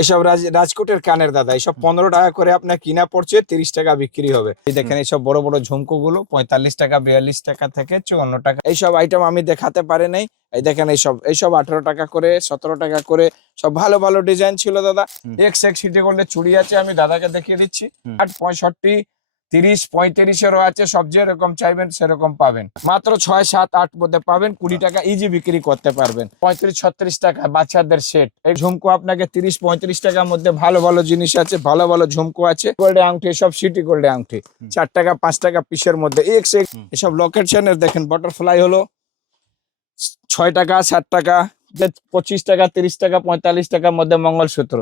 এইসব রাজকোটের কানের দাদা, এইসব 15 টাকা করে আপনার কিনা পড়ছে, 30 টাকা বিক্রি হবে। এই দেখেন এইসব বড় বড় ঝুমকো গুলো 45 টাকা 42 টাকা থেকে 54 টাকা। এইসব আইটেম আমি দেখাতে পারি নাই। এই দেখেন এইসব 18 টাকা করে 17 টাকা করে সব ভালো ভালো ডিজাইন ছিল দাদা। এক সিটি গোল্ডের চুড়ি আছে, আমি দাদাকে দেখিয়ে দিচ্ছি। 8, 65, 30, 35-এরও আছে, সব যেরকম চাইবেন সেরকম পাবেন। মাত্র 6, 7, 8 মধ্যে পাবেন। 20 টাকা ইজি বিক্রি করতে পারবেন। 35, 36 টাকা বাচ্চাদের সেট। এই ঝুমকো আপনাকে 30, 35 টাকার মধ্যে ভালো ভালো জিনিস আছে, ভালো ভালো ঝুমকো আছে। গোল্ডে আংটি, সব সিটি গোল্ডে আংটি 4 টাকা 5 টাকা পিসের মধ্যে এসব লকেট চেনের দেখেন বাটারফ্লাই হলো 6 টাকা 7 টাকা 25 টাকা 30 টাকা 45 টাকার মধ্যে মঙ্গলসূত্র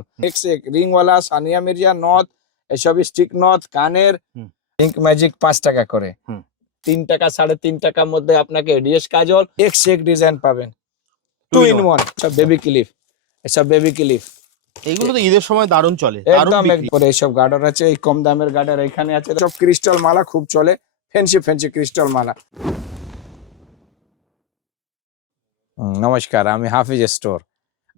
রিংওয়ালা, সানিয়া মির্জা নথ, এসব স্টিক নথ কানের। পিঙ্ক ম্যাজিক 5 টাকা করে। 3 টাকা 3.5 টাকার মধ্যে আপনাকে এডিএস কাজল এক ডিজাইন পাবেন। 2 in 1 সব বেবি ক্লিপ, এসব বেবি ক্লিপ এইগুলো তো ঈদের সময় দারুণ চলে। একদম করে এইসব গার্ডার আছে, এই কম দামের গার্ডার এখানে আছে। সব ক্রিস্টাল মালা খুব চলে, ফ্যান্সি ক্রিস্টাল মালা। নমস্কার, আমি হাফিজ স্টোর।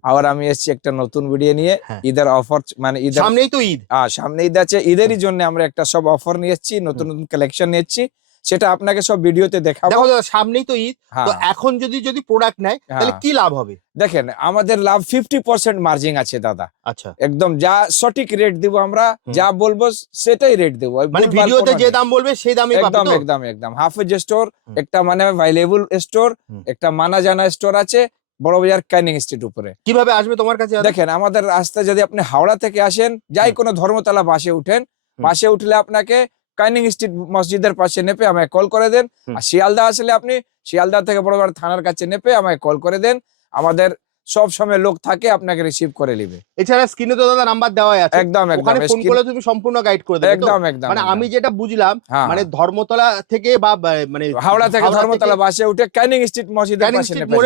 আর আমি এসেছি একটা নতুন ভিডিও নিয়ে। ঈদের অফার, মানে ঈদের সামনেই তো ঈদ। সামনে ঈদ আছে, ঈদেরই জন্য আমরা একটা সব অফার নিয়ে এসেছি, নতুন নতুন কালেকশন নিয়ে এসেছি, সেটা আপনাকে সব ভিডিওতে দেখাবো। দেখো দাদা, সামনেই তো ঈদ, তো এখন যদি প্রোডাক্ট নেয় তাহলে কি লাভ হবে? দেখেন আমাদের লাভ 50% মার্জিন আছে দাদা। আচ্ছা, একদম যা সঠিক রেট দিব আমরা, যা বলবো সেটাই রেট দেবো। মানে ভিডিওতে যে দাম বলবে সেই দামই পাবে। একদম একদম একদম। হাফিজ স্টোর একটা মানে অ্যাভেলেবল স্টোর, একটা মানা জানা স্টোর আছে বড় বাজার ক্যানিং স্ট্রিট উপরে। কিভাবে আসবে তোমার কাছে? দেখেন আমাদের রাস্তা, যদি আপনি হাওড়া থেকে আসেন, যাই কোনো ধর্মতলা বাসে উঠেন, বাসে উঠলে আপনাকে ক্যানিং স্ট্রিট মসজিদের পাশে নেপে আমায় কল করে দেন। আর শিয়ালদা আসলে আপনি শিয়ালদা থেকে বড়বাজার থানার কাছে নেপে আমায় কল করে দেন। আমাদের সব সময় লোক থাকে, আপনাকে রিসিভ করে নেবে। এছাড়া স্ক্রিনে তো দাদা নাম্বার দেওয়া আছে, একদম ওখানে ফোন করলে তুমি সম্পূর্ণ গাইড করে দেবে। একদম একদম। মানে আমি যেটা বুঝলাম, মানে ধর্মতলা থেকে বা মানে হাওড়া থেকে ধর্মতলা বাসে উঠে ক্যানিং স্ট্রিট মসজিদের পাশে নেপে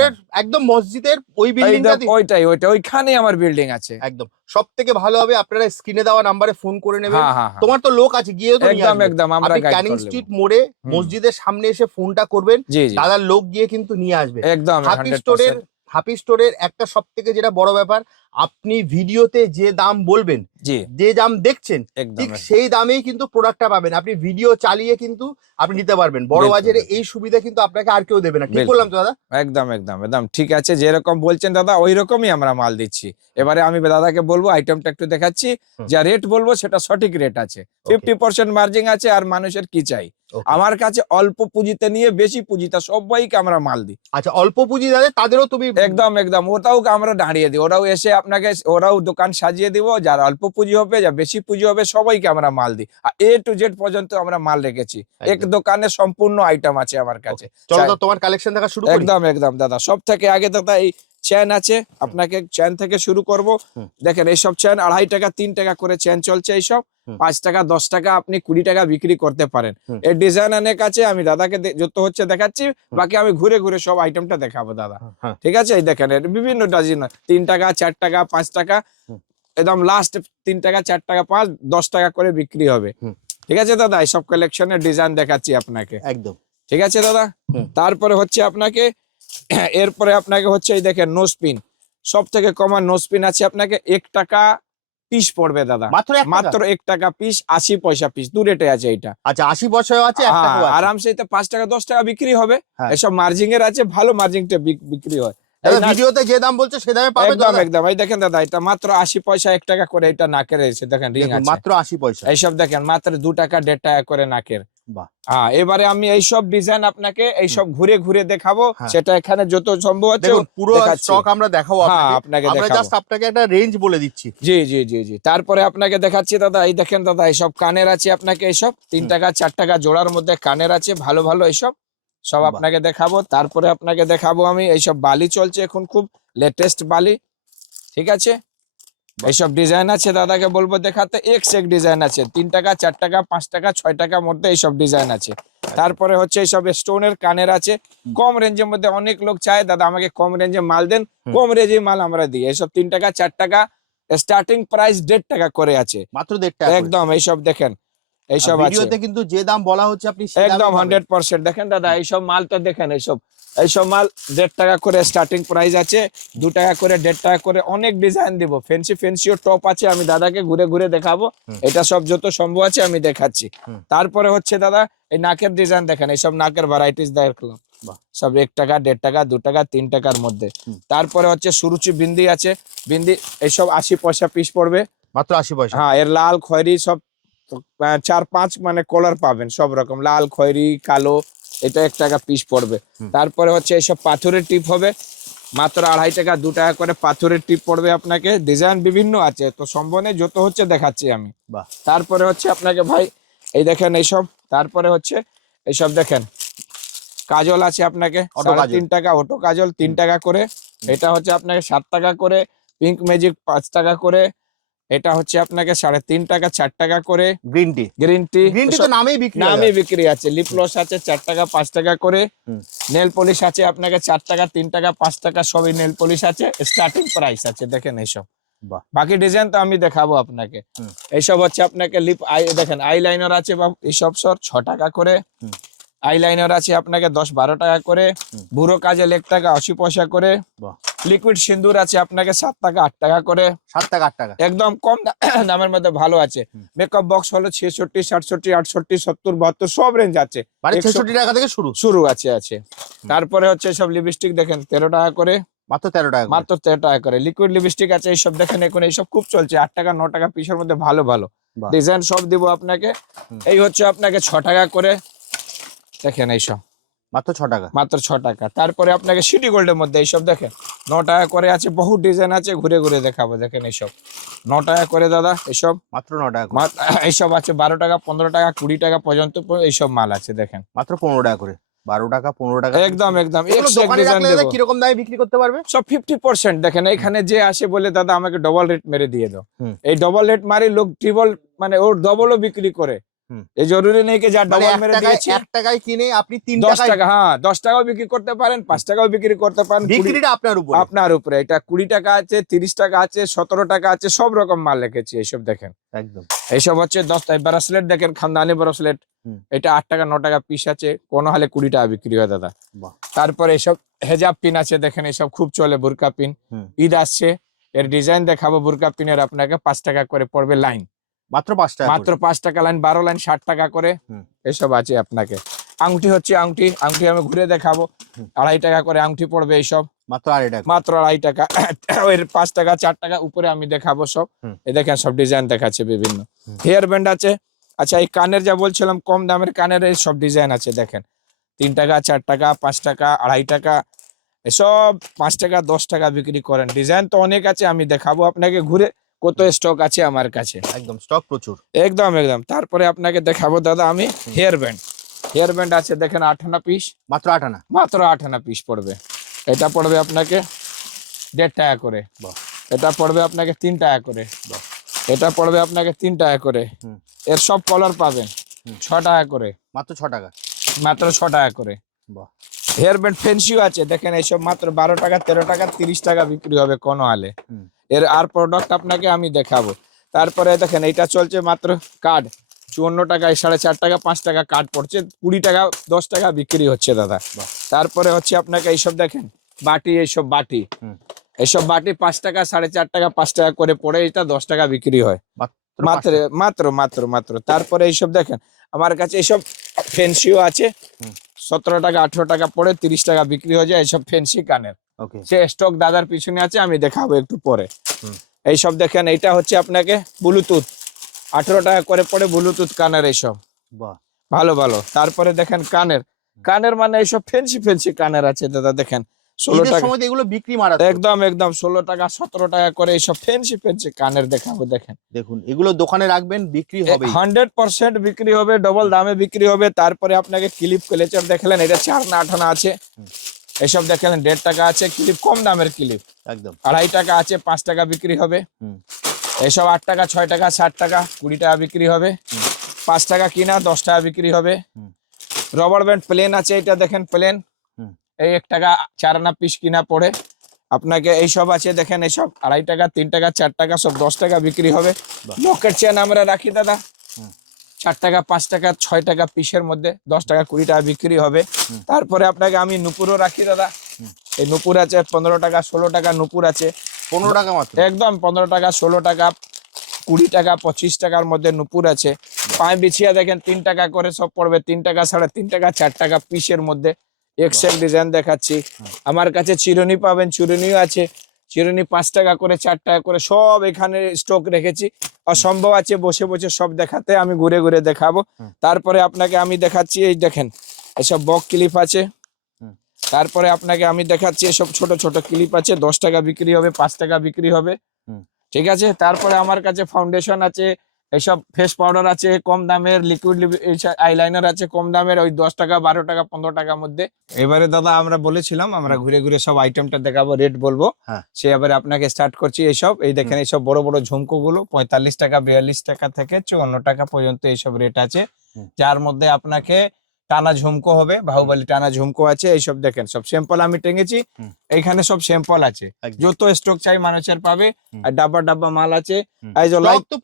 একদম মসজিদের ওই বিল্ডিংটাতে, ওইখানেই আমার বিল্ডিং আছে। একদম সবথেকে ভালো হবে আপনারা স্ক্রিনে দেওয়া নাম্বারে ফোন করে নেবেন। তোমার তো লোক আছে, গিয়ে তো নিয়ে আসবে। একদম আমরা ক্যানিং স্ট্রিট মোড়ে মসজিদের সামনে এসে ফোনটা করবেন, দাদার লোক গিয়ে কিন্তু নিয়ে আসবে। একদম হাফিজ স্টোরের একটা সবথেকে যেটা বড় ব্যাপার, আপনি ভিডিওতে যে দাম বলবেন, যে দাম দেখছেন ঠিক সেই দামেই কিন্তু প্রোডাক্টটা পাবেন। আপনি ভিডিও চালিয়ে কিন্তু আপনি নিতে পারবেন। বড় বাজারে এই সুবিধা কিন্তু আপনাকে আর কেউ দেবে না। ঠিক বললাম তো দাদা? একদম একদম একদম ঠিক আছে, যেরকম বলছেন দাদা ওই রকমই আমরা মাল দিচ্ছি। এবারে আমি দাদাকে বলবো আইটেমটা একটু দেখাচ্ছি, যা রেট বলবো সেটা সঠিক রেট আছে। 50% মার্জিন আছে। আর মানুষের কি চাই, আমার কাছে অল্প পুঁজিতে নিয়ে বেশি পুঁজিতে সবাইকে আমরা মাল দিই। আচ্ছা, অল্প পুঁজি তাদেরও তুমি? একদম একদম, ওটাও আমরা দাঁড়িয়ে দিই। ওরাও এসে আপনাকে, ওরাও দোকান সাজিয়ে দিব। যার অল্প পুঁজি হবে, যা বেশি পুঁজি হবে, সবাইকে আমরা মাল দিই। আর A to Z পর্যন্ত আমরা মাল রেখেছি। এক দোকানে সম্পূর্ণ আইটেম আছে আমার কাছে। চলো তো তোমার কালেকশন দেখা শুরু করি। একদম একদম দাদা, সব থেকে আগে দাদা এই চেন আছে, আপনাকে চেন থেকে শুরু করব। দেখেন এইসব চেন 2.5 টাকা 3 টাকা করে চেন চলছে। এইসব 5 টাকা 10 টাকা আপনি 20 টাকা বিক্রি করতে পারেন। এর ডিজাইন অনেক আছে, আমি দাদাকে যত হচ্ছে দেখাচ্ছি, বাকি আমি ঘুরে ঘুরে সব আইটেমটা দেখাবো দাদা। ঠিক আছে, এই দেখেন এর বিভিন্ন ডিজাইন, 3 টাকা 4 টাকা 5 টাকা, একদম লাস্ট 3 টাকা 4 টাকা 5 10 টাকা করে বিক্রি হবে। ঠিক আছে দাদা, এইসব কালেকশনের ডিজাইন দেখাচ্ছি আপনাকে। একদম ঠিক আছে দাদা। তারপরে হচ্ছে আপনাকে, এরপরে আপনাকে হচ্ছে এই দেখেন নোজপিন, সব থেকে কমন নোজপিন আছে আপনাকে 1 টাকা পিস পড়বে দাদা। মাত্র 1 টাকা পিস, 80 পয়সা পিস, দু রেটে আছে এটা। আচ্ছা, 80 পয়সা আছে, আরামসে এটা 5 টাকা 10 টাকা বিক্রি হবে। এসব মার্জিন এর আছে, ভালো মার্জিনটা বিক্রি হয়। ভিডিওতে যে দাম বলছে সে দামে পাবেন। একদম একদম। এই দেখেন দাদা, এটা মাত্র 80 পয়সা 1 টাকা করে এটা নাকের এসে দেখেন রিং আছে, মাত্র 80 পয়সা। এইসব দেখেন মাত্র 2 টাকা 1.5 টাকা করে নাকের। এবারে আমি এইসব ডিজাইন আপনাকে এইসব ঘুরে ঘুরে দেখাবো, সেটা এখানে যত সম্ভব আছে পুরো স্টক আমরা দেখাবো আপনাকে। আমরা জাস্ট আপনাকে একটা রেঞ্জ বলে দিচ্ছি। জি জি জি জি। তারপরে আপনাকে দেখাচ্ছি দাদা, এই দেখেন দাদা, এইসব কানের আছে আপনাকে, এইসব 3 টাকা 4 টাকা জোড়ার মধ্যে কানের আছে, ভালো ভালো এইসব সব আপনাকে দেখাবো। তারপরে আপনাকে দেখাবো আমি এইসব বালি চলছে এখন, খুব লেটেস্ট বালি। ঠিক আছে, এইসব ডিজাইন আছে, দাদাকে বলবো দেখাতে। এক ডিজাইন আছে, 3 টাকা 4 টাকা 5 টাকা 6 টাকার মধ্যে এইসব ডিজাইন আছে। তারপরে হচ্ছে এইসব স্টোনের কানের আছে, কম রেঞ্জের মধ্যে। অনেক লোক চায় দাদা আমাকে কম রেঞ্জে মাল দেন, কম রেঞ্জে মাল আমরা দিই। এইসব 3 টাকা 4 টাকা, স্টার্টিং প্রাইস 1.5 টাকা করে আছে, মাত্র 1.5 টাকা। একদম এইসব দেখেন, এইসব আছে ভিডিওতে কিন্তু যে দাম বলা হচ্ছে আপনি একদম 100% দেখেন দাদা। এইসব মাল তো দেখেন, এইসব এইসব মাল 1.5 টাকা করে স্টার্টিং প্রাইস আছে, 2 টাকা করে 1.5 টাকা করে অনেক ডিজাইন দিব। ফ্যান্সিও টপ আছে, আমি দাদাকে ঘুরে ঘুরে দেখাবো। এটা সব যত সম্ভব আছে আমি দেখাচ্ছি। তারপরে হচ্ছে দাদা এই নাকের ডিজাইন দেখেন, এইসব নাকের ভ্যারাইটিস দেখলাম সব 1 টাকা 1.5 টাকা 2 টাকা 3 টাকার মধ্যে। তারপরে হচ্ছে সুরুচি বিন্দি আছে, বিন্দি এইসব 80 পয়সা পিস পড়বে, মাত্র 80 পয়সা। হ্যাঁ, এর লাল খয়েরি সব 4-5 মানে কালার পাবেন সব রকম, লাল খয়েরি কালো, এটা 1 টাকা পিস পড়বে। তারপরে হচ্ছে এইসব পাথরের টিপ হবে, মাত্র 2.5 টাকা 2 টাকা করে পাথরের টিপ পড়বে আপনাকে। ডিজাইন বিভিন্ন আছে, তো সম্ভব নেই যত হচ্ছে দেখাচ্ছি আমি। তারপরে হচ্ছে আপনাকে ভাই এই দেখেন এইসব, তারপরে হচ্ছে এইসব দেখেন কাজল আছে আপনাকে 3.5 টাকা, অটো কাজল 3 টাকা করে, এটা হচ্ছে আপনাকে 7 টাকা করে, পিঙ্ক ম্যাজিক 5 টাকা করে, এটা হচ্ছে আপনাকে 3.5 টাকা 4 টাকা করে, গ্রিন টি তো নামেই বিক্রি আছে। লিপলস আছে 4 টাকা 5 টাকা করে, নেল পলিশ আছে আপনাকে 4 টাকা 3 টাকা 5 টাকা, সবই নেল পলিশ আছে, স্টার্টিং প্রাইস আছে। দেখেন এইসব, বাকি ডিজাইন তো আমি দেখাবো আপনাকে। এইসব হচ্ছে আপনাকে লিপ আই, দেখেন আইলাইনার আছে বা এইসব সব 6 টাকা করে, আইলাইনার আছে আপনাকে 10-12 টাকা করে, বুড়ো কাজল 1 টাকা 80 পয়সা করে, লিকুইড সিন্দুর আছে আপনাকে 7 টাকা 8 টাকা করে, 7 টাকা 8 টাকা, একদম কম দামের মধ্যে ভালো আছে। মেকআপ বক্স হলো 66 67 68 70 72 সব রেঞ্জ আছে, 66 টাকা থেকে শুরু আছে। তারপরে হচ্ছে সব লিপস্টিক দেখেন 13 টাকা করে, মাত্র 13 টাকা করে। লিকুইড লিপস্টিক আছে এইসব দেখেন, এখন এইসব খুব চলছে 8 টাকা 9 টাকা পিসের মধ্যে ভালো ভালো ডিজাইন সব দিব আপনাকে। এই হচ্ছে আপনাকে 6 টাকা করে, দেখেন এইসব মাত্র 6 টাকা। তারপরে আপনাকে সিটি গোল্ডের মধ্যে এইসব দেখেন 9 টাকা করে আছে, বহু ডিজাইন আছে, ঘুরে ঘুরে দেখাবো। দেখেন এইসব 9 টাকা করে দাদা, এইসব মাত্র 9 টাকা। এইসব আছে 12 টাকা 15 টাকা 20 টাকা পর্যন্ত এইসব মাল আছে। দেখেন মাত্র 15 টাকা করে, 12 টাকা 15 টাকা, একদম কিরকম দামে বিক্রি করতে পারবে? সব 50%। দেখেন এখানে যে আসে বলে দাদা আমাকে ডবল রেট মেরে দিয়ে দাও, এই ডবল রেট মারি লোক ট্রিপল মানে ওর ডবলও বিক্রি করে। এই জরুরি নেই যে যা ডবল মেরে দিয়েছি 1 টাকায় কিনে আপনি 3 10 টাকা, হ্যাঁ 10 টাকাও বিক্রি করতে পারেন, 5 টাকাও বিক্রি করতে পারেন, বিক্রিটা আপনার উপরে। এটা 20 টাকা আছে, 30 টাকা আছে, 17 টাকা আছে, সব রকম মাল রেখেছি। এইসব দেখেন একদম, এইসব হচ্ছে 10 টাকা ব্রেসলেট দেখেন, খানদানি ব্রেসলেট, এটা 8 টাকা 9 টাকা পিস আছে, কোনো হলে 20 টাকা বিক্রি হয় দাদা। তারপরে এইসব হেজাব পিন আছে দেখেন, এইসব খুব চলে, বুরকা পিন, ঈদ আসছে, এর ডিজাইন দেখাবো। বুরকা পিনের আপনাকে 5 টাকা করে পড়বে লাইন, মাত্র 5 টাকা লাইন, 12 লাইন 60 টাকা করে, এসব আছে আপনাকে। আংটি হচ্ছে আংটি আমি ঘুরে দেখাবো, 2.5 টাকা করে আংটি পড়বে এইসব, মাত্র 2.5 টাকা, মাত্র 2.5 টাকা। এর 5 টাকা 4 টাকা উপরে আমি দেখাবো সব। এই দেখেন সব ডিজাইন দেখাচ্ছে বিভিন্ন। হেয়ার ব্যান্ড আছে, আচ্ছা এই কানের যা বলছিলাম কম দামের কানের এই সব ডিজাইন আছে দেখেন, 3 টাকা 4 টাকা 5 টাকা 2.5 টাকা, এসব 5 টাকা 10 টাকা বিক্রি করেন। ডিজাইন তো অনেক আছে, আমি দেখাবো আপনাকে ঘুরে কত স্টক আছে আমার কাছে, একদম স্টক প্রচুর, একদম। তারপরে আপনাকে দেখাবো দাদা আমি হেয়ার ব্যান্ড আছে দেখেন 8 আনা পিস, মাত্র 8 আনা পিস পড়বে। এটা পড়বে আপনাকে 1.5 টাকা করে, এটা পড়বে আপনাকে 3 টাকা করে, এটা পড়বে আপনাকে 3 টাকা করে। এর সব কালার পাবেন 6 টাকা করে, মাত্র 6 টাকা, মাত্র 6 টাকা করে। হেয়ার ব্যান্ড ফ্যান্সিও আছে দেখেন, এইসব মাত্র 12 টাকা 13 টাকা 30 টাকা বিক্রি হবে কোনো হালে। এর আর প্রোডাক্ট আপনাকে আমি দেখাবো। তারপরে দেখেন এইটা চলছে মাত্র কার্ড 54 টাকায়, 4.5 টাকা 5 টাকা কার্ড পড়ছে, 20 টাকা 10 টাকা বিক্রি হচ্ছে দাদা। তারপরে হচ্ছে আপনাকে এইসব দেখেন বাটি, এইসব বাটি 5 টাকা 4.5 টাকা 5 টাকা করে পড়ে, এটা 10 টাকা বিক্রি হয় মাত্র। তারপরে এইসব দেখেন আমার কাছে এইসব ফ্যান্সিও আছে, 17 টাকা 18 টাকা পড়ে 30 টাকা বিক্রি হয়ে যায়। এইসব ফ্যান্সি কানের সে স্টক দাদার পিছনে আছে, আমি দেখাবো একটু পরে। এইসব দেখেন এইটা হচ্ছে আপনাকে ব্লুটুথ, 18 টাকা করে পড়ে ব্লুটুথ কানের, এইসব ভালো ভালো। তারপরে দেখেন কানের মানে এইসব ফ্যান্সি কানের আছে দাদা, দেখেন 16 টাকা এগুলো বিক্রি মারা, একদম 16 টাকা 17 টাকা করে এইসব ফ্যান্সি কানের দেখাবো। দেখুন এগুলো দোকানে রাখবেন, বিক্রি হবে 100% বিক্রি হবে, ডবল দামে বিক্রি হবে। তারপরে আপনাকে ক্লিপ ক্লেচার দেখলেন, এটা 4 না 8 আনা আছে, এসব দেখলেন 1.5 টাকা আছে ক্লিপ, কম দামের ক্লিপ, একদম 2.5 টাকা আছে, 5 টাকা বিক্রি হবে। এসব 8 টাকা 6 টাকা 60 টাকা 20 টাকা বিক্রি হবে, 5 টাকা কিনা 10 টাকা বিক্রি হবে। রবার ব্যান্ড প্লেন আছে, এটা দেখেন প্লেন, এই 1 টাকা 4 আনা পিস কিনা পড়ে আপনাকে। এইসব আছে দেখেন, এইসব 2.5 টাকা 3 টাকা 4 টাকা সব 10 টাকা বিক্রি হবে। লকেট চেন আমরা রাখি দাদা, 4 টাকা 5 টাকা 6 টাকা পিসের মধ্যে 10 টাকা 20 টাকা বিক্রি হবে। তারপরে আপনাকে আমি নুপুরও রাখি দাদা, এই নুপুর আছে 15 টাকা 16 টাকা নুপুর আছে, 15 টাকা মাত্র, একদম 15 টাকা 16 টাকা 20 টাকা 25 টাকার মধ্যে নুপুর আছে। পায়ে বিছিয়া দেখেন 3 টাকা করে সব পড়বে, 3 টাকা 3.5 টাকা 4 টাকা পিসের মধ্যে এক্সেল ডিজাইন দেখাচ্ছি। আমার কাছে চিরুনি পাবেন, চিরুনিও আছে, চিরুনি 5 টাকা করে 4 টাকা করে সব এখানে স্টক রেখেছি। অসম্ভব আছে বসে বসে সব দেখাতে, আমি ঘুরে ঘুরে দেখাবো। তারপরে আপনাকে আমি দেখাচ্ছি, এই দেখেন এসব বক ক্লিপ আছে। তারপরে আপনাকে আমি দেখাচ্ছি এসব ছোট ছোট ক্লিপ আছে, 10 টাকা বিক্রি হবে, 5 টাকা বিক্রি হবে, ঠিক আছে। তারপরে আমার কাছে ফাউন্ডেশন আছে, এইসব ফেস পাউডার আছে কম দামের, লিকুইড আইলাইনার আছে কম দামের, ওই 10 টাকা 12 টাকা 15 টাকার মধ্যে। এবারে দাদা আমরা বলেছিলাম আমরা ঘুরে ঘুরে সব আইটেমটা দেখাবো, রেট বলবো, সে এবারে আপনাকে স্টার্ট করছি। এইসব এই দেখেন এইসব বড় বড় ঝুমকো গুলো 45 টাকা 42 টাকা থেকে 54 টাকা পর্যন্ত এইসব রেট আছে, যার মধ্যে আপনাকে টানা ঝুমকো হবে, বাহুবলী টানা ঝুমকো আছে। এইসব দেখেন সব স্যাম্পল আমি টেঙেছি, এইখানে সব স্যাম্পল আছে, যত স্টক চাই মানুষের পাবে। আর ডাব্বা ডাব্বা মাল আছে, এই যে লাইট তো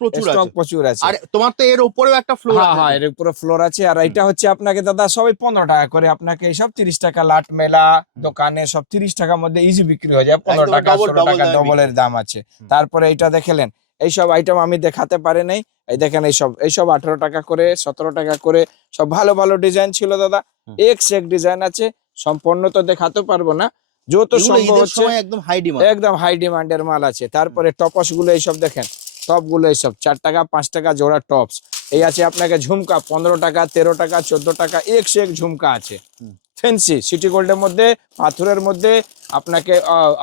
প্রচুর আছে। আর তোমার তো এর উপরেও একটা ফ্লোর আছে। হ্যাঁ, এর উপরে ফ্লোর আছে। আর এটা হচ্ছে আপনাকে দাদা সবাই 15 টাকা করে, আপনাকে এইসব 30 টাকা লাট মেলা দোকানে সব 30 টাকার মধ্যে ইজি বিক্রি হয়ে যায়, 15 টাকা 16 টাকা ডবলের দাম আছে। তারপরে এটা দেখলেন এইসব আইটেম আমি দেখাতে পারি নাই, এই দেখেন এইসব 18 টাকা করে 17 টাকা করে সব ভালো ভালো ডিজাইন ছিল দাদা, এক ডিজাইন আছে, সম্পূর্ণ তো দেখাতে পারবো না, যত সম্ভব হচ্ছে একদম হাই ডিমান্ডের মাল আছে। তারপরে টপস গুলো এইসব দেখেন, টপ গুলো এইসব 4 টাকা 5 টাকা জোড়া টপস। এই আছে আপনাকে ঝুমকা 15 টাকা 13 টাকা 14 টাকা, এক ঝুমকা আছে ফ্যান্সি সিটি গোল্ডের মধ্যে, পাথরের মধ্যে, আপনাকে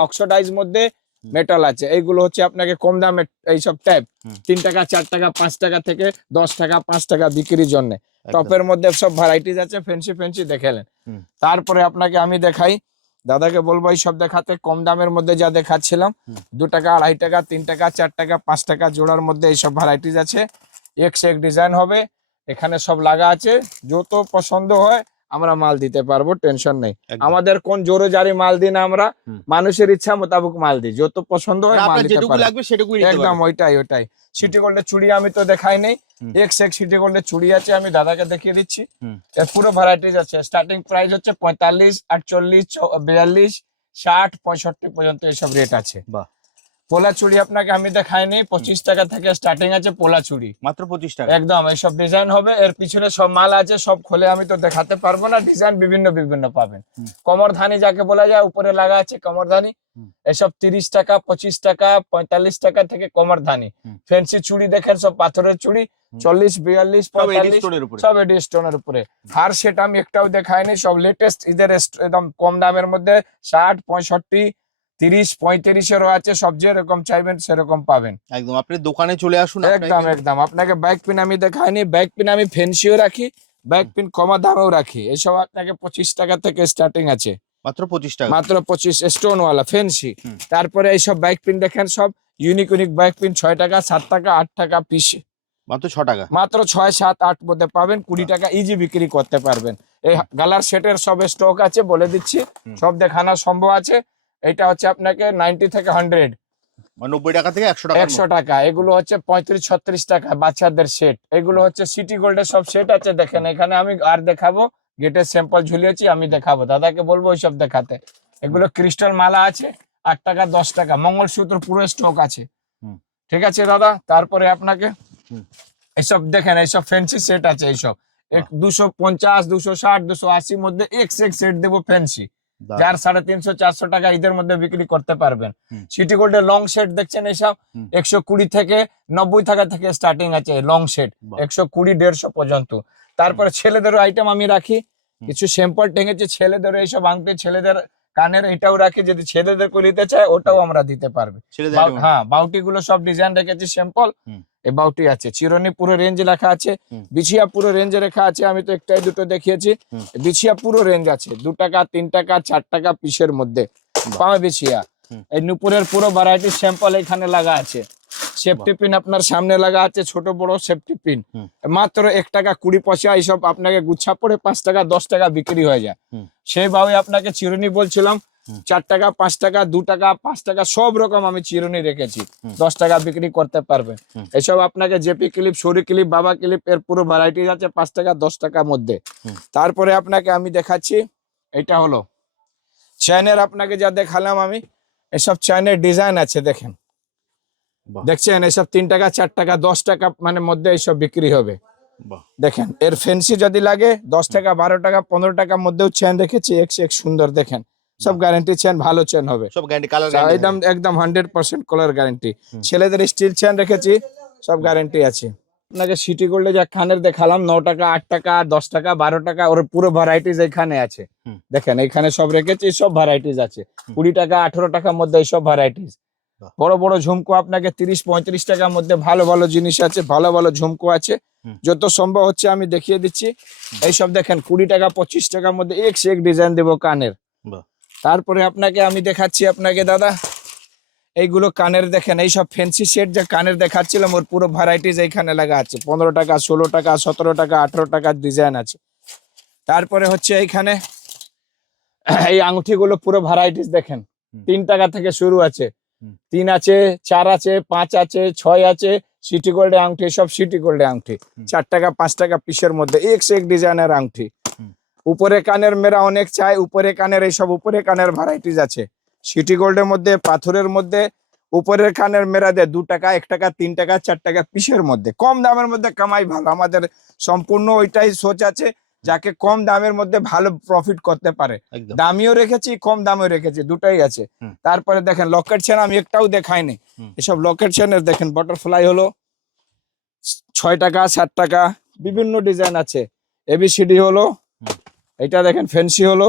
অক্সিডাইজ মধ্যে মেটাল আছে। এইগুলো হচ্ছে আপনাকে কম দামে এইসব ট্যাপ 3 টাকা 4 টাকা 5 টাকা থেকে 10 টাকা 5 টাকা বিক্রির জন্য। টপের মধ্যে সব ভ্যারাইটিস আছে, ফ্যান্সি দেখালেন। তারপরে আপনাকে আমি দেখাই, দাদাকে বলবো এই সব দেখাতে, কম দামের মধ্যে যা দেখাচ্ছিলাম 2 টাকা 2.5 টাকা 3 টাকা 4 টাকা 5 টাকা জোড়ার মধ্যে এইসব ভ্যারাইটিস আছে, এক ডিজাইন হবে, এখানে সব লাগা আছে, যত পছন্দ হয় আমরা মাল দিতে পারবো, টেনশন নেই। আমাদের কোন জোরে জারি মাল দিন, আমরা মানুষের ইচ্ছা মোতাবেক মাল দিই, যত পছন্দ হয় মাল দিতে পারবো, একদম ওইটাই। সিটি গোল্ডের চুড়ি আমি তো দেখাই নেই, এক সিটি গোল্ডের চুড়ি আছে, আমি দাদাকে দেখিয়ে দিচ্ছি। এর পুরো ভ্যারাইটিস আছে, স্টার্টিং প্রাইস হচ্ছে 45 48 42 60 65 পর্যন্ত এইসব রেট আছে। পোলা চুড়ি আপনাকে আমি দেখাইনি, 25 টাকা থেকে স্টার্টিং আছে পোলা চুড়ি, মাত্র 25 টাকা, একদম এইসব ডিজাইন হবে। এর পিছনে সব মাল আছে, সব খুলে আমি তো দেখাতে পারবো না, ডিজাইন বিভিন্ন পাবেন। কমরধানি যাকে বলা যায়, উপরে লাগা আছে কমরধানি, এসব 30 টাকা 25 টাকা 45 টাকা থেকে কমরধানি। ফ্যান্সি চুড়ি দেখেন সব পাথরের চুড়ি 40 42 45 সব এডি স্টোনের উপরে। আর সেটা আমি একটাও দেখাইনি, সব লেটেস্ট ঈদের একদম কম দামের মধ্যে 60 65 30 35-এরও আছে, সব যেরকম চাইবেন সেরকম পাবেন। একদম আপনি দোকানে চলে আসুন। একদম আপনাকে ব্যাক পিন আমি দেখাইনি, ব্যাক পিন আমি ফ্যান্সিও রাখি, ব্যাক পিন কমা দামেও রাখি। এইসব আপনাকে 25 টাকা থেকে স্টার্টিং আছে, মাত্র 25 টাকা, মাত্র 25 স্টোন ওয়ালা ফ্যান্সি। তারপরে এইসব ব্যাক পিন দেখেন, সব ইউনিক ব্যাক পিন 6 টাকা 7 টাকা 8 টাকা পিস, মাত্র 6 টাকা, মাত্র 6 7 8 মধ্যে পাবেন, 20 টাকা ইজি বিক্রি করতে পারবেন। এই গালার সেটের সব স্টক আছে, বলে দিচ্ছি, সব দেখানো সম্ভব আছে। এটা হচ্ছে আপনাকে 90 থেকে 100, 90 টাকা থেকে 100 টাকা। এগুলো হচ্ছে 35 36 টাকা বাচ্চাদের সেট। এগুলো হচ্ছে সিটি গোল্ডের সব সেট আছে, দেখেন এখানে আমি আর দেখাবো, গেটের স্যাম্পল ঝুলিয়েছি, আমি দেখাবো, দাদাকে বলবো ওইসব দেখাতে। এগুলো ক্রিস্টাল মালা আছে 8 টাকা 10 টাকা, মঙ্গলসূত্র পুরো স্টক আছে, ঠিক আছে দাদা। তারপরে আপনাকে এইসব দেখেন, এইসব ফ্যান্সি সেট আছে, এইসব 250 260 280 মধ্যে এক সেট দেবো ফ্যান্সি, যার 350 400 টাকা ঈদের মধ্যে বিক্রি করতে পারবেন। সিটি গোল্ডের লং সেট দেখছেন, এইসব 120 থেকে 90 টাকা থেকে স্টার্টিং আছে লং সেট, 120 150 পর্যন্ত। তারপরে ছেলেদের আইটেম আমি রাখি, কিছু স্যাম্পল টেঙেছে ছেলেদের, এইসব আংটি ছেলেদের কানের, এটাও রাখি, যদি ছেলেদের করে নিতে চায় ওটাও আমরা দিতে পারবে। হ্যাঁ, বাউটি গুলো সব ডিজাইন রেখেছি স্যাম্পল, এই বাউটি আছে, চিরুনি পুরো রেঞ্জ লেখা আছে, বিছিয়া পুরো রেঞ্জে রেখা আছে, আমি তো একটাই দুটো দেখিয়েছি, বিছিয়া পুরো রেঞ্জ আছে, 2 টাকা 3 টাকা 4 টাকা পিসের মধ্যে পাওয়া বিছিয়া। এই নুপুরের পুরো ভ্যারাইটি স্যাম্পল এখানে লাগা আছে, সেফটি পিন আপনার সামনে লাগা আছে, ছোট বড় সেফটি পিন, মাত্র 1 টাকা 20 পয়সা। এইসব আপনাকে গুচ্ছা পড়ে 5 টাকা 10 টাকা বিক্রি হয়ে যায়। সেই ভাবে আপনাকে চিরুনি বলছিলাম, 4 টাকা 5 টাকা 2 টাকা 5 টাকা সব রকম আমি চিরুনি রেখেছি। 10 টাকা বিক্রি করতে পারবেন। এসব আপনাকে জেপি ক্লিপ, সরি ক্লিপ, বাবা ক্লিপ এর পুরো ভ্যারাইটি আছে 5 টাকা 10 টাকার মধ্যে। তারপরে আপনাকে আমি দেখাচ্ছি, এটা হলো চেনের, আপনাকে যা দেখালাম আমি, এসব চেনের ডিজাইন আছে দেখেন, দেখছেন এসব 3 টাকা 4 টাকা 10 টাকা মানে মধ্যে এইসব বিক্রি হবে। দেখেন এর ফ্যান্সি যদি লাগে 10 টাকা 12 টাকা 15 টাকার মধ্যেও চেন রেখেছি, এক সুন্দর। দেখেন সব গ্যারান্টি চেন, ভালো চেন হবে, সব গ্যারান্টি, কালার একদম একদম 100% কালার গ্যারান্টি। ছেলেদের স্টিল চেন রেখেছি, সব গ্যারান্টি আছে। আপনাকে সিটি গোল্ডে যা কানের দেখালাম 9 টাকা 8 টাকা 10 টাকা 12 টাকা, ওর পুরো ভ্যারাইটিস এখানে আছে। দেখেন এখানে সব রেখেছি, সব ভ্যারাইটিস আছে। 20 টাকা 18 টাকার মধ্যে এইসব ভ্যারাইটিস। বড় বড় ঝুমকো আপনাকে 30-35 টাকার মধ্যে ভালো ভালো জিনিস আছে, ভালো ভালো ঝুমকো আছে। যত সম্ভব হচ্ছে আমি দেখিয়ে দিচ্ছি। এইসব দেখেন 20 টাকা 25 টাকার মধ্যে এক সে এক ডিজাইন দেবো কানের। তারপরে আপনাকে আমি দেখাচ্ছি আপনাকে দাদা, এইগুলো কানের দেখেন, এইসব ফ্যান্সি সেট যে কানের দেখাচ্ছিলাম ওর পুরো ভ্যারাইটিস এইখানে লাগা আছে। 15 টাকা 16 টাকা 17 টাকা 18 টাকার ডিজাইন আছে। তারপরে হচ্ছে এইখানে এই আংটিগুলো পুরো ভ্যারাইটিস দেখেন, 3 টাকা থেকে শুরু আছে, 3 আছে 4 আছে 5 আছে 6 আছে। সিটি গোল্ডে আংটি, সব সিটি গোল্ডে আংটি 4 টাকা 5 টাকা পিসের মধ্যে এক সে এক ডিজাইনের আংটি। উপরে কানের মেরা অনেক চাই, উপরে কানের এইসব উপরে কানের ভ্যারাইটিস আছে সিটি গোল্ডের মধ্যে, পাথরের মধ্যে। উপরের কানের মেরা দেয় 2 টাকা 1 টাকা 3 টাকা 4 টাকা পিসের মধ্যে। কম দামের মধ্যে কামাই ভালো, আমাদের সম্পূর্ণ ওইটাই সোচ আছে, যাকে কম দামের মধ্যে ভালো প্রফিট করতে পারে। দামিও রেখেছি, কম দামেও রেখেছি, দুটাই আছে। তারপরে দেখেন লকেট চেন আমি একটাও দেখাইনি। এসব লকেট চেনের দেখেন বাটারফ্লাই হলো 6 টাকা 7 টাকা, বিভিন্ন ডিজাইন আছে। এবিসিডি হলো, এটা দেখেন ফ্যান্সি হলো,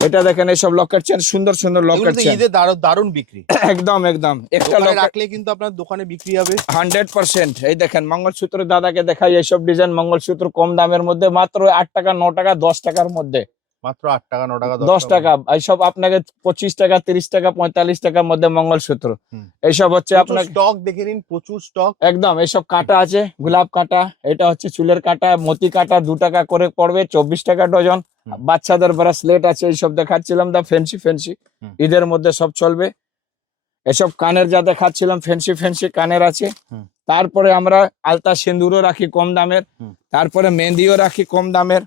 এটা দেখেন এইসব লকেট চেন, সুন্দর সুন্দর লকেট চেন। ঈদে দারুণ বিক্রি, একদম একদম। একটা রাখলে কিন্তু আপনার দোকানে বিক্রি হবে 100%। এই দেখেন মঙ্গলসূত্র দাদাকে দেখাই, এইসব ডিজাইন মঙ্গলসূত্র কম দামের মধ্যে মাত্র 8 টাকা 9 টাকা 10 টাকার মধ্যে, মাত্র 8 টাকা 9 টাকা 10 টাকা। এইসব আপনাকে 25 টাকা 30 টাকা 45 টাকার মধ্যে মঙ্গলসূত্র। এইসব হচ্ছে আপনার স্টক দেখে নিন, প্রচুর স্টক। একদম এইসব কাটা আছে, গোলাপ কাটা, এটা হচ্ছে চুলের কাটা, মতি কাটা 2 টাকা করে পড়বে, 24 টাকা ডজন। বাচ্চাদের ব্রেসলেট আছে, এইসব দেখাচ্ছিলাম দা ফ্যান্সি ফ্যান্সি, ঈদের মধ্যে সব চলবে। এসব কানের যা দেখাচ্ছিলাম ফ্যান্সি ফ্যান্সি কানের আছে। তারপরে আমরা আলতা সিঁদুরও রাখি কম দামের, তারপরে মেহেন্দিও রাখি কম দামের,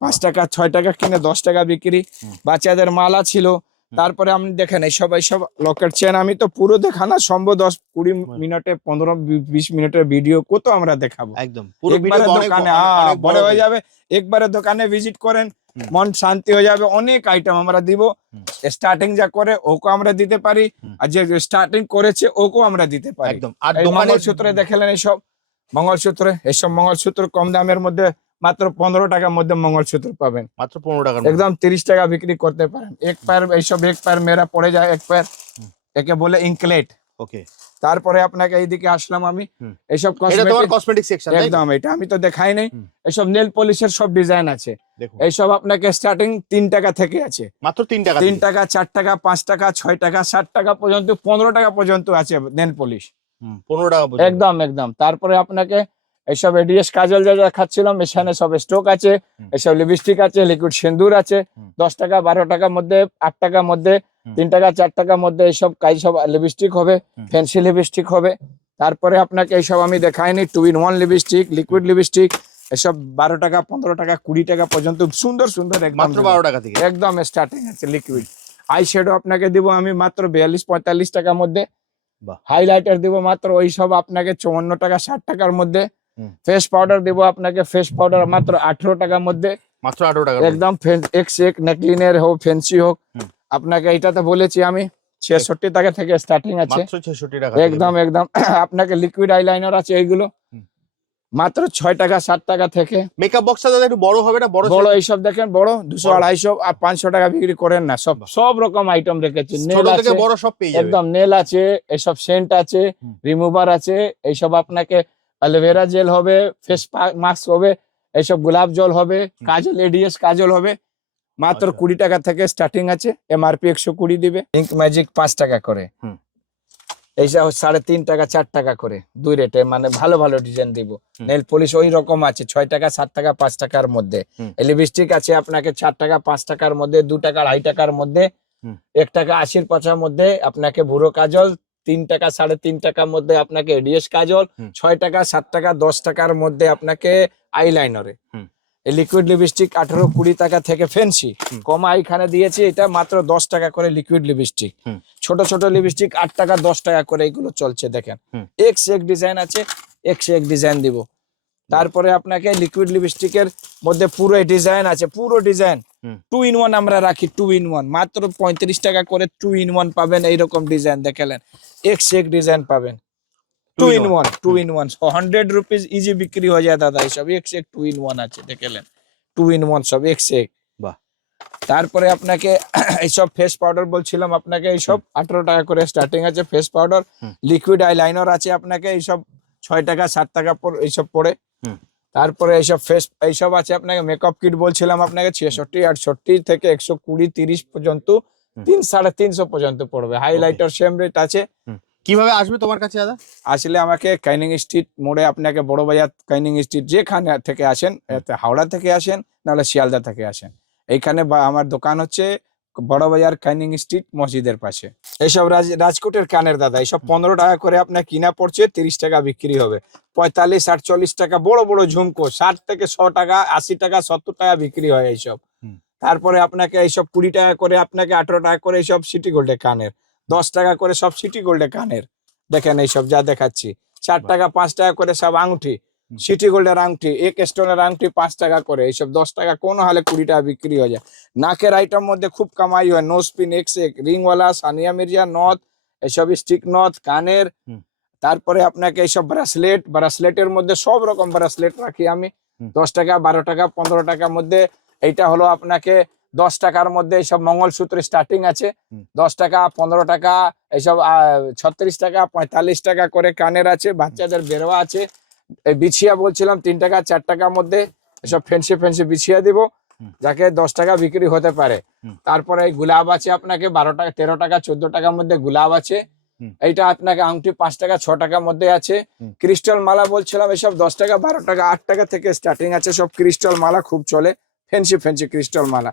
5 টাকা 6 টাকা কিনে 10 টাকা বিক্রি। বাচ্চাদের মালা ছিল। তারপরে আপনি দেখেন এইসব লকেট চেন, আমি তো পুরো দেখানো সম্ভব 10-20 মিনিটে 15-20 মিনিটের ভিডিও কত আমরা দেখাবো। একদম দোকানে বড় হয়ে যাবে, একবারে দোকানে ভিজিট করেন, মন শান্তি হয়ে যাবে। অনেক আইটেম আমরা দিব, স্টার্টিং যা করে ওকে আমরা দিতে পারি, আর যে স্টার্টিং করেছে ওকেও আমরা দিতে পারি। একদম। আর মঙ্গলসূত্রে দেখালেন এইসব মঙ্গলসূত্রে, এইসব মঙ্গলসূত্র কম দামের মধ্যে মাত্র 15 টাকার মধ্যে মঙ্গলসূত্র পাবেন, মাত্র 15 টাকা, একদম 30 টাকা বিক্রি করতে পারেন। এক পায়ের এইসব, এক পায়ের মেরা পড়ে যায়, এক পায়ের, একে বলে ইনক্লেট। ওকে। তারপরে আপনাকে এইদিকে আসলাম আমি, এইসব কসমেটিক সেকশন, একদম এটা আমি তো দেখাই নাই। এইসব নেল পলিশের সব ডিজাইন আছে, এইসব আপনাকে স্টার্টিং 3 টাকা থেকে আছে, মাত্র 3 টাকা 3 টাকা 4 টাকা 5 টাকা 6 টাকা 7 টাকা পর্যন্ত, 15 টাকা পর্যন্ত আছে নেল পলিশ, 15 টাকা একদম একদম। তারপরে আপনাকে এইসব এডিএস কাজল যা খাচ্ছিলাম এখানে সব স্টক আছে। এইসব লিপস্টিক আছে, লিকুইড সিন্দুর আছে 10 টাকা 12 টাকার মধ্যে, 8 টাকার মধ্যে, 3 টাকা 4 টাকার মধ্যে। এইসব কাজ সব লিপস্টিক হবে, ফ্যান্সি লিপস্টিক হবে। তারপরে আপনাকে এইসব আমি দেখাইনি, 2-in-1 লিপস্টিক, লিকুইড লিপস্টিক, এসব 12 টাকা 15 টাকা 20 টাকা পর্যন্ত সুন্দর সুন্দর, মাত্র 12 টাকা থেকে একদম স্টার্টিং আছে। লিকুইড আই শ্যাডো আপনাকে দিব আমি মাত্র 42-45 টাকার মধ্যে। হাইলাইটার দিব মাত্র ওই সব আপনাকে 54 টাকা 60 টাকার মধ্যে। ফেস পাউডার দিব আপনাকে, ফেস পাউডার মাত্র 18 টাকার মধ্যে, মাত্র 18 টাকা, একদম এক সে এক, নেকলিনের হোক ফ্যান্সি হোক। আপনাকে এইটাতে বলেছি আমি 66 টাকা থেকে স্টার্টিং আছে, মাত্র 66 টাকা, একদম একদম। আপনাকে লিকুইড আইলাইনার আছে এইগুলো মাত্র 6 টাকা 7 টাকা থেকে। মেকআপ বক্সটা দাদা একটু বড় হবে না? বড় এইসব দেখেন, বড় 200-250 আর 500 টাকা বিক্রি করেন না, সব রকম আইটেম রেখেছি। ছোট থেকে বড় সব পেয়ে যাবেন, একদম। নেল আছে, এইসব সেন্ট আছে, রিমুভার আছে, এইসব আপনাকে অ্যালোভেরা জেল হবে, ফেস মাস্ক হবে, এইসব গোলাপ জল হবে, কাজল এডিএস কাজল হবে। মাত্র 20 টাকা থেকে স্টার্টিং আছে, এমআরপি 120 দিবে। ইঙ্ক ম্যাজিক 5 টাকা করে, এইটা 3.5 টাকা 4 টাকা করে দুই রেটে, মানে ভালো ভালো ডিজাইন দিব। নেল পলিশ ওই রকম আছে 6 টাকা 7 টাকা 5 টাকার মধ্যে। লিপস্টিক আছে আপনাকে 4 টাকা 5 টাকার মধ্যে, 2 টাকা 2.5 টাকার মধ্যে, 1 টাকা 80 পয়সার মধ্যে আপনাকে ভুরো কাজল, 3 টাকা 3.5 টাকার মধ্যে আপনাকে এডিএস কাজল, 6 টাকা 7 টাকা 10 টাকার মধ্যে আপনাকে আইলাইনারে। লিকুইড লিপস্টিক 18-20 টাকা থেকে ফেন্সি কমা এখানে দিয়েছি, এটা মাত্র 10 টাকা করে লিকুইড লিপস্টিক। ছোট ছোট লিপস্টিক 8 টাকা 10 টাকা করে এগুলো চলছে দেখেন। এক সে এক ডিজাইন আছে, এক সে এক ডিজাইন দিব। তারপরে আপনাকে লিকুইড লিপস্টিকের মধ্যে পুরো ডিজাইন আছে, পুরো ডিজাইন 2 in 1 আমরা রাখি, 2 in 1 মাত্র 35 টাকা করে 2 in 1 পাবেন। এইরকম ডিজাইন দেখলেন, এক সে এক ডিজাইন পাবেন। 2 in 1 2 in 1 100 রুপিস ইজি বিক্রি হয়ে যায় দাদা। এইসব এক সে এক 2 in 1 আছে দেখলেন, 2 in 1 সব এক সে এক। তারপরে আপনাকে এইসব ফেস পাউডার বলছিলাম আপনাকে, এইসব 18 টাকা করে স্টার্টিং আছে ফেস পাউডার। লিকুইড আইলাইনার আছে আপনাকে এইসব 6 টাকা 7 টাকা এইসব পড়ে। তারপরে এইসব এইসব আছে আপনাকে মেকআপ কিট বলছিলাম আপনাকে 66 68 থেকে 120 30 পর্যন্ত, 300-350 পর্যন্ত পড়বে। হাইলাইটার সেম রেট আছে। কিভাবে আসবে তোমার কাছে দাদা? আসলে আমাকে কাইনিং স্ট্রিট মোড়ে, আপনাকে বড় বাজার কাইনিং স্ট্রিট যেখানে থেকে আসেন, হাওড়া থেকে আসেন নাহলে শিয়ালদা থেকে আসেন, এইখানে আমার দোকান হচ্ছে বড় বাজার কাইনিং স্ট্রিট মসজিদের পাশে। এইসব রাজকোটের কানের দাদা, এইসব 15 টাকা করে আপনার কিনা পড়ছে, 30 টাকা বিক্রি হবে। 45-48 টাকা বড় বড় ঝুমকো, 60 থেকে 100 টাকা 80 টাকা 70 টাকা বিক্রি হয় এইসব। তারপরে আপনাকে এইসব 20 টাকা করে, আপনাকে 18 টাকা করে এইসব সিটি গোল্ডের কানের, 10 টাকা করে সব সিটি গোল্ডের কানের দেখেন। এইসব যা দেখাচ্ছি 4 টাকা 5 টাকা করে সব আংটি, সিটি গোল্ডের আংটি, এক স্টোনের আংটি 5 টাকা করে, এইসব 10 টাকা কোনো হলে 20 টাকা বিক্রি হয়ে যায়। নাকের আইটেম মধ্যে খুব কামাই হয়, নোজ পিন এক্স এক, রিংওয়ালা, সানিয়া মির্জা নথ, এইসব স্টিক নথ কানের। তারপরে আপনাকে এইসব ব্রাসলেটের মধ্যে সব রকম ব্রাসলেট রাখি আমি, 10 টাকা 12 টাকা 15 টাকার মধ্যে। এইটা হলো আপনাকে 10 টাকার মধ্যে এইসব মঙ্গলসূত্র স্টার্টিং আছে, 10 টাকা 15 টাকা এইসব 36 টাকা 45 টাকা করে কানের আছে। বাচ্চাদের বেরোয়া আছে। এই বিছিয়া বলছিলাম 3 টাকা 4 টাকার মধ্যে, এসব ফেন্সি বিছিয়া দিব, যাকে 10 টাকা বিক্রি হতে পারে। তারপরে এই গোলাপ আছে আপনাকে 12 টাকা 13 টাকা 14 টাকার মধ্যে গোলাপ আছে। এইটা আপনাকে আংটি 5 টাকা 6 টাকার মধ্যে আছে। ক্রিস্টাল মালা বলছিলাম, এসব 10 টাকা 12 টাকা 8 টাকা থেকে স্টার্টিং আছে। সব ক্রিস্টাল মালা খুব চলে, ফেন্সি ক্রিস্টাল মালা।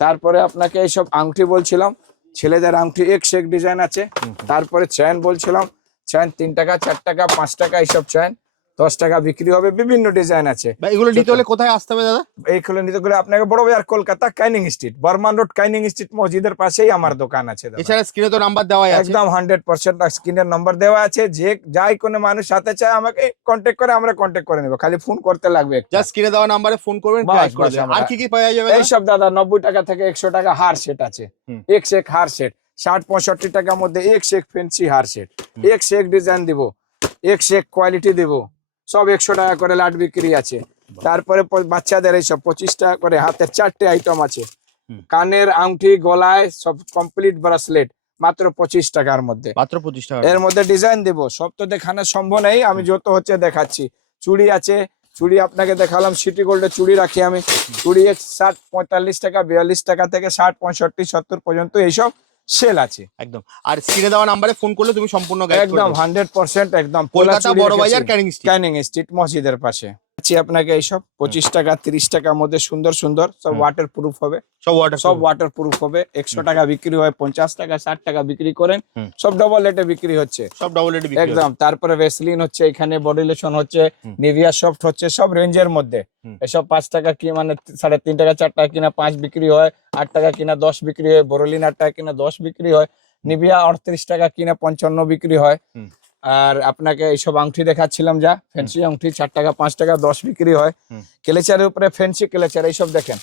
তারপরে আপনাকে এইসব আংটি বলছিলাম, ছেলেদের আংটি এক সে এক ডিজাইন আছে। তারপরে চেন বলছিলাম, চেন 3 টাকা 4 টাকা 5 টাকা এইসব চেন 10 টাকা বিক্রি হবে, বিভিন্ন ডিজাইন আছে। এগুলো নিতে হলে কোথায় আসতে হবে দাদা? এইগুলো নিতে গেলে আপনাকে Burrabazar Kolkata Canning street, Burman road Canning street মসজিদের পাশেই আমার দোকান আছে। এছাড়া স্ক্রিনে তো নাম্বার দেওয়া আছে, একদম 100% স্ক্রিনের নম্বর দেওয়া আছে। যে যাই কোনো মানুষ সাথে চায় আমাকে কন্ট্যাক্ট করে, আমরা কন্ট্যাক্ট করে নেব, খালি ফোন করতে লাগবে। জাস্ট স্ক্রিনে দেওয়া নম্বরে ফোন করবেন, আর কি কি পাওয়া যাবে? এইসব দাদা 90 টাকা থেকে 100 টাকা হার সেট আছে, এক সে এক হার সেট। 60-65 টাকার মধ্যে এক সে এক ফেন্সি হার সেট, এক সে এক ডিজাইন দিব, এক সে এক কোয়ালিটি দিব। সব 100 টাকা করে লাট বিক্রি আছে। তারপরে বাচ্চাদের এইসব 25 টাকা করে হাতের 4টে আইটেম আছে। কানের আংটি, গলায় সব কমপ্লিট ব্রাসলেট মাত্র 25 টাকার মধ্যে, মাত্র 25 টাকা। এর মধ্যে ডিজাইন দেব, সব তো দেখানো সম্ভব নেই, আমি যত হচ্ছে দেখাচ্ছি। চুড়ি আছে, চুড়ি আপনাকে দেখালাম, সিটি গোল্ডের চুড়ি রাখি আমি। চুড়ি 60 45 টাকা 42 টাকা থেকে 60 65 70 পর্যন্ত এইসব সেল আছে একদম। আর স্ক্রিনে দেওয়া নম্বরে ফোন করলে তুমি সম্পূর্ণ গাইড করে একদম দেবে। 100% একদম কলকাতা বড় বাজার কাইনিং স্ট্রিট মসজিদের পাশে আছে। আপনাকে এইসব 25 টাকা 30 টাকার মধ্যে সুন্দর সুন্দর সব ওয়াটার প্রুফ হবে, সব ওয়াটার প্রুফ হবে। 100 টাকা বিক্রি হয়, 50 টাকা 60 টাকা বিক্রি করেন, সব ডবল রেটে বিক্রি হচ্ছে, সব ডবল রেটে বিক্রি একদম। তারপরে ভেসলিন হচ্ছে, এখানে বডি লোশন হচ্ছে, নিভিয়া সফট হচ্ছে, সব রেঞ্জের মধ্যে। এসব 5 টাকা কি মানে 3.5 টাকা 4 টাকা কিনা 5 বিক্রি হয়, 8 টাকা কিনা 10 বিক্রি হয়, বোরোলিন 8 টাকা কিনা 10 বিক্রি হয়, নিভিয়া 38 টাকা কিনা 55 বিক্রি হয়। আর আপনাকে এইসব আংটি দেখাচ্ছিলাম, যা ফ্যান্সি আংটি 4 টাকা 5 টাকা 10 বিক্রি হয়। ক্লেচারের উপরে ফ্যান্সি ক্লেচার এইসব দেখেন,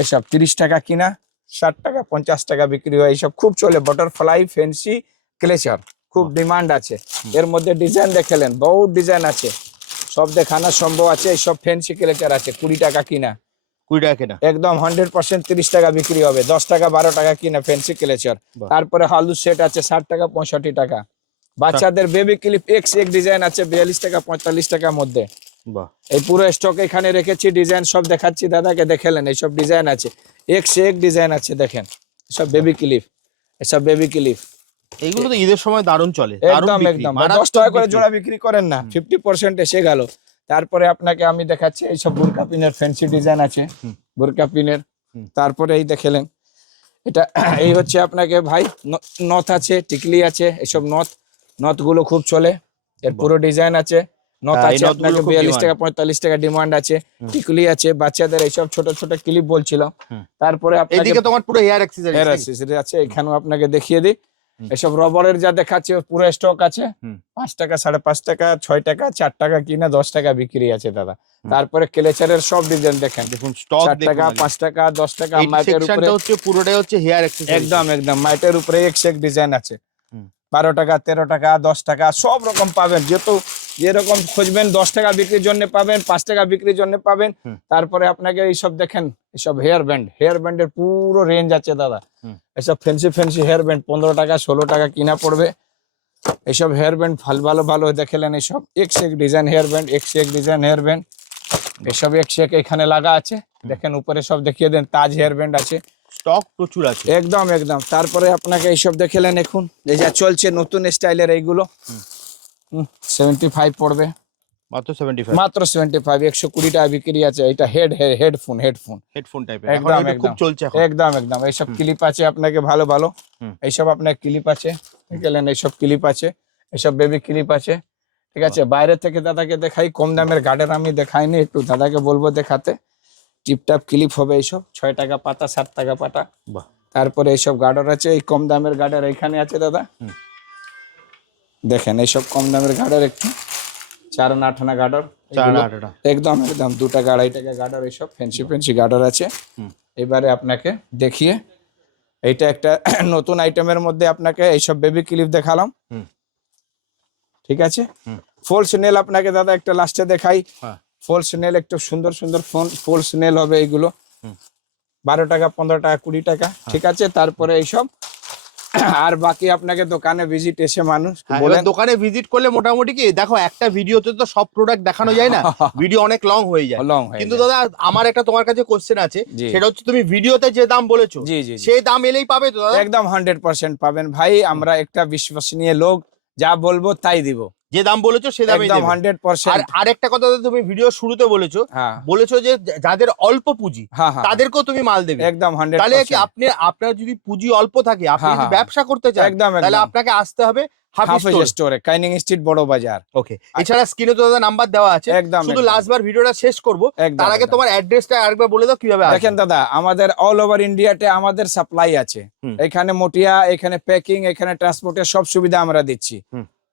এইসব 30 টাকা কিনা 60 টাকা 50 টাকা বিক্রি হয়। এইসব খুব চলে, বাটারফ্লাই ফ্যান্সি ক্লেচার খুব ডিমান্ড আছে। এর মধ্যে ডিজাইন দেখলেন, বহুত ডিজাইন আছে, সব দেখানো সম্ভব আছে। এইসব ফ্যান্সি ক্লেচার আছে 20 টাকা কিনা, 20 টাকা কিনা, একদম 100% 30 টাকা বিক্রি হবে। 10 টাকা 12 টাকা কিনা ফ্যান্সি ক্লেচার। তারপরে হালু সেট আছে 60 টাকা 65 টাকা। বাচ্চাদের বেবি ক্লিপ এক সে এক ডিজাইন আছে 42 টাকা 45 টাকার মধ্যে। এই পুরো স্টক এখানে রেখেছি, ডিজাইন সব দেখাচ্ছি দাদাকে, দেখেলেন এইসব ডিজাইন আছে, এক সে এক ডিজাইন আছে। দেখেন এসব বেবি ক্লিপ, এসব বেবি ক্লিপ এইগুলো তো ঈদের সময় দারুণ চলে, দারুণ একদম বিক্রি, একদম মারাত্মক 10 টাকা করে বিক্রি। জোড়া বিক্রি করেন না, 50% এসে গেল। তারপরে আপনাকে আমি দেখাচ্ছি এইসব বোরকা পিনের ফ্যান্সি ডিজাইন আছে, বোরকা পিনের। তারপরে এই দেখলেন এটা এই হচ্ছে আপনাকে ভাই নথ আছে, টিকলি আছে, এইসব নথ গুলো খুব চলে। এর পুরো ডিজাইন আছে, নথ হ্যাঁ, এই আছে নথগুলো আপনাকে খুব 42 demand। টাকা 45 টাকা ডিমান্ড আছে। টিকলি আছে বাচ্চাদের, এইসব ছোট ছোট ক্লিপ বলছিলাম। তারপরে আপনাকে এদিকে তোমার পুরো হেয়ার অ্যাক্সেসরিজ, হেয়ার অ্যাক্সেসরি আছে, এখানেও আপনাকে দেখিয়ে দিই। এসব রবারের যা দেখাচ্ছে পুরো স্টক আছে। 5 টাকা, 5.5 টাকা, 6 টাকা, 4 টাকা কিনা 10 টাকা বিক্রি আছে দাদা। তারপরে ক্লেচারের সব ডিজাইন দেখেন, দেখুন স্টক 4 দেখুন টাকা, আগে। 5 টাকা, 10 টাকা। এই মাইটের উপরে সেকশনটা হচ্ছে পুরোটাই হচ্ছে হেয়ার অ্যাক্সেসরি। একদম একদম মাইটের উপরে এক সেক ডিজাইন আছে। 12 টাকা, 13 টাকা, 10 টাকা সব রকম পাবেন। যেরকম খুঁজবেন 10 টাকা বিক্রির জন্য পাবেন, 5 টাকা বিক্রির জন্য পাবেন। তারপরে আপনাকে এইসব দেখেন, এসব হেয়ার ব্যান্ডের পুরো রেঞ্জ আছে দাদা। এসব ফ্যান্সি হেয়ার ব্যান্ড 15 টাকা 16 টাকা কিনা পড়বে। এসব হেয়ার ব্যান্ড ভালো ভালো দেখলেন, এসব এক সে এক ডিজাইন হেয়ার ব্যান্ড, এক সে এক ডিজাইন হেয়ার ব্যান্ড, এসব এক সে এক এখানে লাগা আছে। দেখেন উপরে সব দেখিয়ে দেন, তাজ হেয়ার ব্যান্ড আছে, স্টক প্রচুর আছে। একদম একদম। তারপরে আপনাকে এইসব দেখলেন, এখন এই যা চলছে নতুন স্টাইলের এইগুলো 75 পড়বে, মাত্র 75, মাত্র 75, 120 টাকা বিক্রি আছে। এটা হেডফোন হেডফোন টাইপের, এখন এটা খুব চলছে এখন। একদম এইসব ক্লিপ আছে আপনাকে ভালো ভালো। এইসব আপনার ক্লিপ আছে দেখলেন, এইসব ক্লিপ আছে, এইসব বেবি ক্লিপ আছে। ঠিক আছে, বাইরে থেকে দাদাকে দেখাই, কম দামের গার্ডের আমি দেখাইনি, একটু দাদাকে বলবো দেখাতে। টিপটাপ ক্লিপ হবে এইসব 6 টাকা পাতা, 7 টাকা পাতা। বাহ। তারপরে এইসব গার্ডার আছে, এই কম দামের গার্ডার এখানে আছে দাদা। দেখেন এইসব কম দামের গার্ডার, একটু 4 আনা 8 আনা গার্ডার, 4 আনা একদম 2 টাকা 2.5 টাকা গার্ডার, এইসব ফ্যান্সি গার্ডার আছে। এবারে আপনাকে দেখিয়ে, এইটা একটা নতুন আইটেমের মধ্যে আপনাকে এইসব বেবি ক্লিপ দেখালাম। ঠিক আছে, ফলস নেল আপনাকে দাদা একটা লাস্টে দেখাই। ফলস নেল একটু সুন্দর সুন্দর ফলস নেল হবে এইগুলো, 12 টাকা 15 টাকা 20 টাকা। ঠিক আছে, তারপরে এইসব আর বাকি আপনাকে দোকানে ভিজিট এসে মানুষ বলেন, দোকানে ভিজিট করলে মোটামুটি কি দেখো, একটা ভিডিওতে তো সব প্রোডাক্ট দেখানো যায় না, ভিডিও অনেক লং হয়ে যায়। কিন্তু দাদা আমার একটা তোমার কাছে কোশ্চেন আছে, সেটা হচ্ছে তুমি ভিডিওতে যে দাম বলেছো সেই দাম এলেই পাবে তো দাদা? একদম 100% পাবেন ভাই, আমরা একটা বিশ্বসনীয় লোক, যা বলবো তাই দিব। যে দাম বলেছো সে দামই একদম দেবে। 100%। আর আরেকটা কথা দাদা, তুমি ভিডিও শুরুতে বলেছো যে যাদের অল্প পুঁজি তাদেরকেও তুমি মাল দেবে। একদম 100%। তাহলে কি আপনার যদি পুঁজি অল্প থাকে, আপনি যদি ব্যবসা করতে চান, তাহলে আপনাকে আসতে হবে হাফিজ স্টোরে, কাইনিং স্ট্রিট, বড় বাজার। ওকে, এছাড়া স্ক্রিনে তো দাদা নাম্বার দেওয়া আছে। শুধু লাস্টবার ভিডিওটা শেষ করব, তার আগে তোমার অ্যাড্রেসটা আরেকবার বলে দাও কিভাবে আসবে। দেখেন দাদা, আমাদের অল ওভার ইন্ডিয়াতে আমাদের সাপ্লাই আছে। এখানে মটিয়া, এখানে প্যাকিং, এখানে ট্রান্সপোর্টের সব সুবিধা আমরা দিচ্ছি,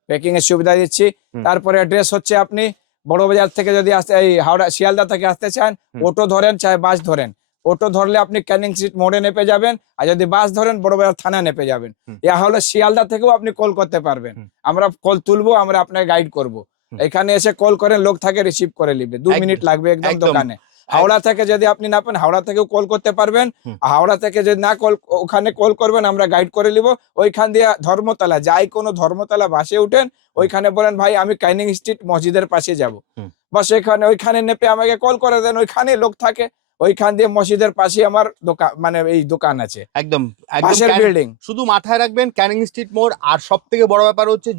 প্যাকিং এর সুবিধা দিচ্ছি। তারপরে অ্যাড্রেস হচ্ছে, আপনি বড় বাজার থেকে যদি আসতে, এই হাওড়া শিয়ালদা থেকে আসতে চান, অটো ধরেন চাहे বাস ধরেন, অটো ধরলে আপনি ক্যানিং স্ট্রিট মোড়ে নেপে যাবেন, আর যদি বাস ধরেন বড় বাজার থানা নেপে যাবেন। ইয়া হলো শিয়ালদা থেকেও আপনি কল করতে পারবেন, আমরা কল তুলবো, আমরা আপনাকে গাইড করব। এখানে এসে কল করেন, লোক থাকে রিসিভ করে নিবে, 2 মিনিট লাগবে একদম দোকানে। হাওড়া থেকে যদি আপনি না পান, হাওড়া থেকেও কল করতে পারবেন। হাওড়া থেকে যদি না কল, ওখানে কল করবেন, আমরা গাইড করে নিব। ওইখান দিয়ে ধর্মতলা, যাই কোনো ধর্মতলা বাসে উঠেন, ওইখানে বলেন ভাই আমি কাইনিং স্ট্রিট মসজিদের পাশে যাব, বাস ওইখানে নেপে আমাকে কল করে দেন, ওইখানে লোক থাকে। ওইখান দিয়ে মসজিদের পাশে আমার দোকান, মানে এই দোকান আছে, একদম বিল্ডিং। শুধু মাথায় রাখবেন ক্যানিং স্ট্রিট মোড়। আর সব থেকে বড় ব্যাপার হচ্ছে,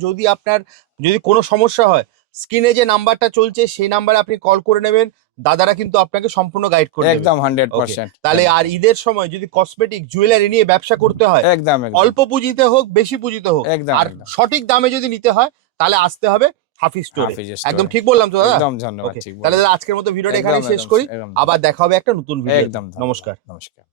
যদি কোনো সমস্যা হয়, স্ক্রিনে যে নাম্বারটা চলছে সেই নাম্বারে আপনি কল করে নেবেন, দাদারা কিন্তু আপনাকে সম্পূর্ণ গাইড করবে একদম 100%। তাহলে আর ঈদের সময় যদি কসমেটিক জুয়েলারি নিয়ে ব্যবসা করতে হয়, একদম অল্প পুঁজিতে হোক বেশি পুঁজিতে হোক, আর সঠিক দামে যদি নিতে হয়, তাহলে আসতে হবে হাফিজ স্টোরে। একদম ঠিক বললাম তো দাদা? একদম ধন্যবাদ। তাহলে দাদা আজকের মতো ভিডিওটা এখানে শেষ করি, আবার দেখা হবে একটা নতুন ভিডিও। একদম নমস্কার। নমস্কার।